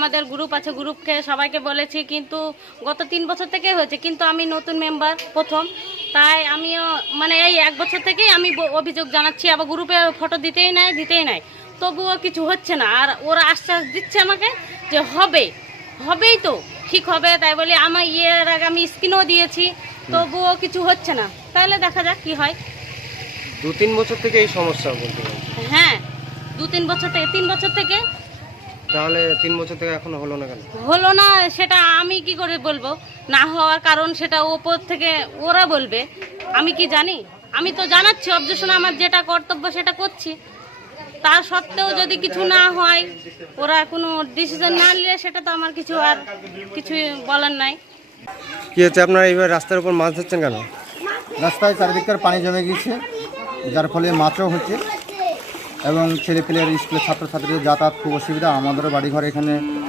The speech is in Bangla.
আমাদের গ্রুপ আছে, গ্রুপকে সবাইকে বলেছি, কিন্তু গত 3 বছর থেকেই হয়েছে, কিন্তু আমি নতুন মেম্বার প্রথম, তাই আমিও মানে এই 1 বছর থেকেই আমি অভিযোগ জানাচ্ছি। আবার গ্রুপে ফটো দিতেই নাই, তবুও কিছু হচ্ছে না। আর ওরা আশ্বাস দিচ্ছে আমাকে যে হবেই তো, ঠিক হবে। তাই বলে আমার এর আগে আমি স্ক্রিনও দিয়েছি, তবুও কিছু হচ্ছে না। তাহলে দেখা যাক কি হয়। 2-3 বছর থেকে এই সমস্যা বলতে পারেন। হ্যাঁ, 2-3 বছর থেকে, 3 বছর থেকে। তাহলে 3 বছর থেকে এখনো হলো না কেন? হলো না সেটা আমি কি করে বলবো? না হওয়ার কারণ সেটা ওপর থেকে ওরা বলবে, আমি কি জানি? আমি তো জানাচ্ছি, অবজেকশন আমার যেটা কর্তব্য সেটা করছি। তা সত্ত্বেও যদি কিছু না হয়, ওরা কোনো ডিসিশন না নিলে, সেটা তো আমার কিছু বলার নাই। কি হচ্ছে, আপনারা এইবার রাস্তার উপর মাছ ধরছেন কেন? রাস্তায় চারিদিককার পানি জমে গিয়েছে, যার ফলে মাছও হচ্ছে এবং ছেলেপেলের স্কুলের ছাত্রছাত্রীদের যাতায়াত খুব অসুবিধা। আমাদেরও বাড়িঘর এখানে